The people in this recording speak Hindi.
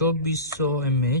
2400 mAh